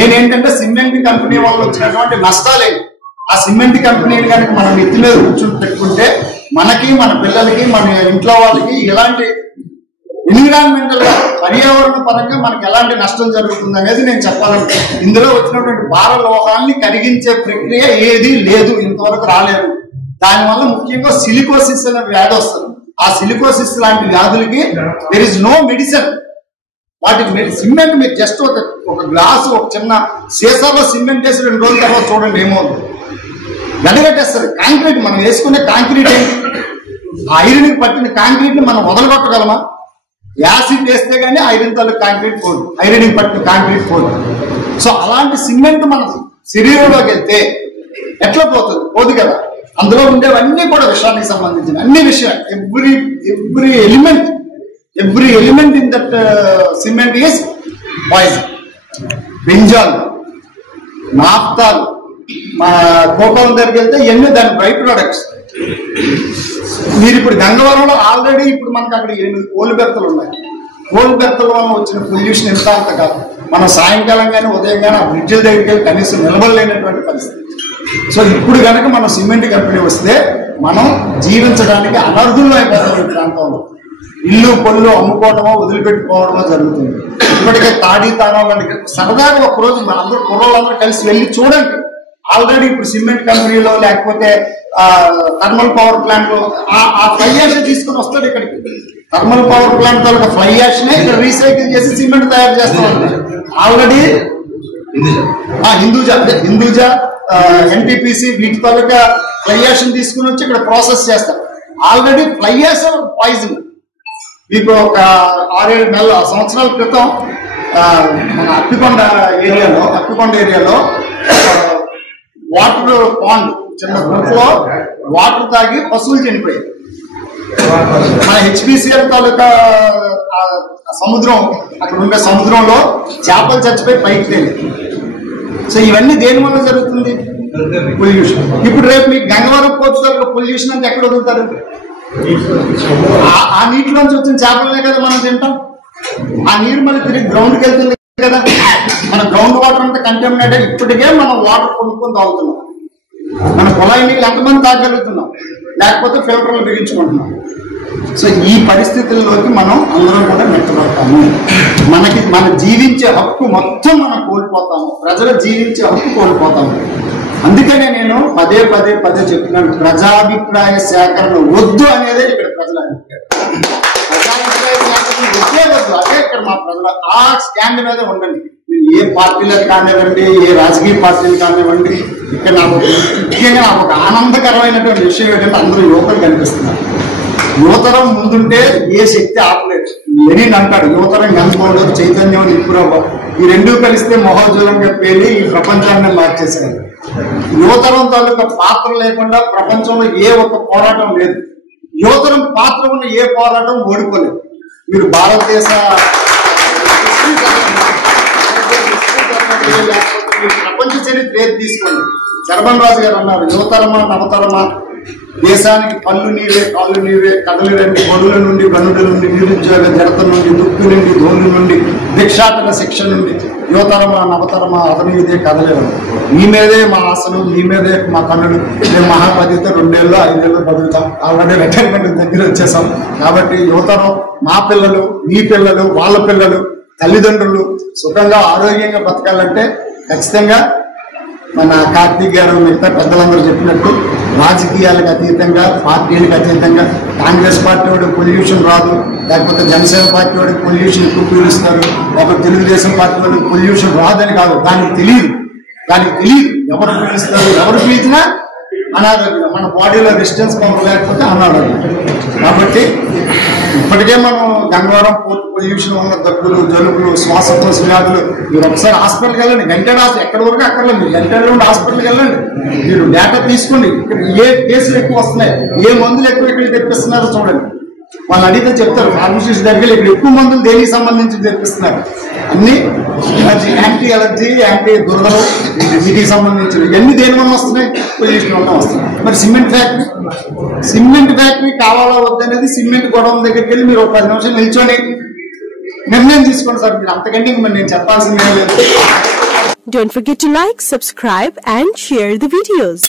నేనేంటంటే cement company వల్ల వచ్చినటువంటి నష్టాలే, ఆ సిమెంట్ కంపెనీని కనుక మనం నెత్తి మీద కూర్చుని పెట్టుకుంటే మనకి, మన పిల్లలకి, మన ఇంట్లో వాళ్ళకి ఎలాంటి ఎన్విరాన్మెంటల్ గా, పర్యావరణ పరంగా మనకి ఎలాంటి నష్టం జరుగుతుంది అనేది నేను చెప్పాలంటే, ఇందులో వచ్చినటువంటి భార లోహాన్ని కరిగించే ప్రక్రియ ఏది లేదు, ఇంతవరకు రాలేదు. దానివల్ల ముఖ్యంగా సిలికోసిస్ అనే వ్యాధి వస్తుంది. ఆ సిలికోసిస్ లాంటి వ్యాధులకి దెర్ ఇస్ నో మెడిసిన్. వాటికి సిమెంట్ మీరు జస్ట్ ఒక గ్లాసు, ఒక చిన్న సీసాలో సిమెంట్ వేసి 2 రోజుల తర్వాత చూడండి ఏమవుతుంది, గడ్డగట్టేస్తారు. కాంక్రీట్ మనం వేసుకునే కాంక్రీట్ ఏంటి, ఐరన్కి పట్టిన కాంక్రీట్ ని మనం వదలగొట్టగలమా? యాసిడ్ వేస్తే గానీ ఐరన్ తాలూకు కాంక్రీట్ పోదు, ఐరన్కి పట్టిన కాంక్రీట్ పోదు. సో అలాంటి సిమెంట్ మన శరీరంలోకి వెళ్తే ఎట్లా పోతుంది? పోదు కదా. అందులో ఉండేవన్నీ కూడా విషయానికి సంబంధించిన అన్ని విషయాలు, every element in that cement is poison. బెంజాల్, నాఫ్తాల్, మా కోపం దగ్గరికి వెళ్తే ఇవన్నీ దాని బై ప్రొడక్ట్స్. మీరు ఇప్పుడు గంగవరంలో ఆల్రెడీ ఇప్పుడు మనకు అక్కడ 8 కోల్ బెర్తలు ఉన్నాయి. కోల్ బెర్తల వల్ల వచ్చిన పొల్యూషన్ ఎంత అంత కాదు. మనం సాయంకాలం కానీ ఉదయం కానీ ఆ బ్రిడ్జిల దగ్గరికి వెళ్ళి కనీసం నిలబడలేనటువంటి పరిస్థితి. సో ఇప్పుడు కనుక మనం సిమెంట్ కంపెనీ వస్తే మనం జీవించడానికి అనర్హుల్లో అయిపోతాం. ఈ ప్రాంతంలో ఇల్లు పళ్ళు అమ్ముకోవడమో వదిలిపెట్టుకోవడమో జరుగుతుంది. ఇప్పటికే తాడి తానాలని సరదాగా ఒకరోజు అందరూ కుర్రోళ్ళందరూ కలిసి వెళ్ళి చూడండి. ఆల్రెడీ ఇప్పుడు సిమెంట్ కంపెనీలో లేకపోతే థర్మల్ పవర్ ప్లాంట్ లో ఆ ఫ్లై యాష్ తీసుకుని వస్తాడు ఇక్కడికి. థర్మల్ పవర్ ప్లాంట్ తో ఫ్లై యాష్ నే ఇక్కడ రీసైకిల్ చేసి సిమెంట్ తయారు చేస్తాం. ఆల్రెడీ హిందూజా ఎన్టీపీసీ వీటి తాలూకా ఫ్లై యాష్ తీసుకుని వచ్చి ఇక్కడ ప్రాసెస్ చేస్తారు. Already fly ash poison. మీకు ఒక 6-7 సంవత్సరాల క్రితం మన అప్పికొండ ఏరియాలో వాటర్ పాండ్, చిన్న గుంపులో వాటర్ తాగి పశువులు చనిపోయాయి. మన హెచ్పిసిఎల్ తాలూకా సముద్రం, అక్కడ ఉండే సముద్రంలో చేపలు చచ్చిపోయి పైకి తేలి. సో ఇవన్నీ దేని వల్ల జరుగుతుంది? పొల్యూషన్. ఇప్పుడు రేపు మీకు గంగవరం పోర్టు తాలూకా పొల్యూషన్ అంటే ఎక్కడ వదులుతారు? ఆ నీటిలోంచి వచ్చిన చేపలనే కదా మనం తింటాం. ఆ నీరు మళ్ళీ తిరిగి గ్రౌండ్కి వెళ్తుంది కదా. మన గ్రౌండ్ వాటర్ అంతా కంటామినేటెడ్. ఇప్పటికే మనం వాటర్ కొనుక్కొని తాగుతున్నాం. మన కుళాయి నీళ్ళు ఎంతమంది తాగలుగుతున్నాం, లేకపోతే ఫిల్టర్లు బిగించుకుంటున్నాం. సో ఈ పరిస్థితుల్లోకి మనం అందరం కూడా మెట్టబడతాము. మన జీవించే హక్కు మొత్తం మనం కోల్పోతాము. ప్రజలు జీవించే హక్కు కోల్పోతాము. అందుకనే నేను పదే చెప్తున్నాను, ప్రజాభిప్రాయ సేకరణ వద్దు అనేదే ఇక్కడ ప్రజల అభిప్రాయం. ప్రజాభిప్రాయ సేకరణ వద్దే వద్దు, అదే ఇక్కడ మా ప్రజల ఆ స్టాండ్ మీదే ఉండండి. ఏ పార్టీలకు కానివ్వండి, ఏ రాజకీయ పార్టీలు కానివ్వండి. ఇక్కడ ముఖ్యంగా నాకు ఒక ఆనందకరమైనటువంటి విషయం ఏంటంటే అందరూ యువకులు కనిపిస్తున్నారు. యువతరం ముందుంటే ఏ శక్తి ఆపలేదు. లెనిన్ అంటాడు, యువతరం కనుకోవడం చైతన్యం నిప్పురవ్వ, ఈ రెండూ కలిస్తే మహోజ్వలంగా పేలి ఈ ప్రపంచాన్ని మార్చేశారు. యువతరం తాలూకా పాత్ర లేకుండా ప్రపంచంలో ఏ ఒక్క పోరాటం లేదు. యువతరం పాత్ర ఉన్న ఏ పోరాటం ఓడిపోలేదు. మీరు భారతదేశ ప్రపంచ చరిత్ర ఏది తీసుకోండి. శరభన్ రాజు గారు అన్నారు, యువతరమా నవతరమా, దేశానికి పళ్ళు నీవే కాళ్ళు నీవే, కథలు రెండు బడుల నుండి గనుల నుండి, నిరుద్యోగ జడత నుండి, దుక్కు నుండి ధోని నుండి, భిక్షాటన శిక్ష నుండి, యువతరమా నవతరమా అతను ఇదే కథలేదు. మీ మీదే మా ఆశలు, మీ మీదే మా కన్నులు. మేము మహాపతితో 2 ఏళ్ళు 5 ఏళ్ళు బతుకుతాం. ఆల్రెడీ రిటైర్మెంట్ దగ్గర వచ్చేసాం. కాబట్టి యువతరం, మా పిల్లలు, మీ పిల్లలు, వాళ్ళ పిల్లలు, తల్లిదండ్రులు సుఖంగా ఆరోగ్యంగా బతకాలంటే ఖచ్చితంగా మన కార్తీక్ గారు మిగతా పెద్దలందరూ చెప్పినట్టు రాజకీయాలకు అతీతంగా, పార్టీలకు అతీతంగా, కాంగ్రెస్ పార్టీ వాడికి పొల్యూషన్ రాదు, లేకపోతే జనసేన పార్టీ వాడికి పొల్యూషన్ ఎక్కువ పీలుస్తారు, ఒక తెలుగుదేశం పార్టీ వాడికి పొల్యూషన్ రాదని కాదు, దానికి తెలియదు. ఎవరు పీలుస్తారు, ఎవరు పీల్చినా అనారోగ్యం. మన బాడీలో రెసిస్టెన్స్ పవర్ లేకపోతే అనారోగ్యం. కాబట్టి ఇప్పటికే మనం గంగవరం పోర్ట్ పొల్యూషన్ వల్ల దగ్గులు, జలుబులు, శ్వాసకోశ వ్యాధులు. మీరు ఒకసారి హాస్పిటల్కి వెళ్ళండి, వెంటనే ఎక్కడి వరకు అక్కర్లేదు, మీరు వెంటనే ఉండి హాస్పిటల్కి వెళ్ళండి. మీరు డేటా తీసుకోండి, ఇక్కడ ఏ కేసులు ఎక్కువ వస్తున్నాయి, ఏ మందులు ఎక్కువ ఇక్కడ తెప్పిస్తున్నారో చూడండి. వాళ్ళు అడిగితే చెప్తారు, ఫార్మసిస్ట్ దగ్గర ఇక్కడ ఎక్కువ మందులు దేనికి సంబంధించి తెప్పిస్తున్నారు. అన్ని యాంటీ అలర్జీ, యాంటీ దురదలు, వీటికి సంబంధించి ఇవన్నీ దేని వల్ల వస్తున్నాయి? పొల్యూషన్ వల్ల వస్తున్నాయి. మరి సిమెంట్ ఫ్యాక్టరీ కావాలా వద్దనేది సిమెంట్ గొడవ దగ్గరికి వెళ్ళి మీరు ఒక 10 నిమిషాలు నిల్చొని నిర్ణయం తీసుకోండి సార్. మీరు అంతకంటే నేను చెప్పాల్సిందే లేదు. Don't forget to like, subscribe and share the videos.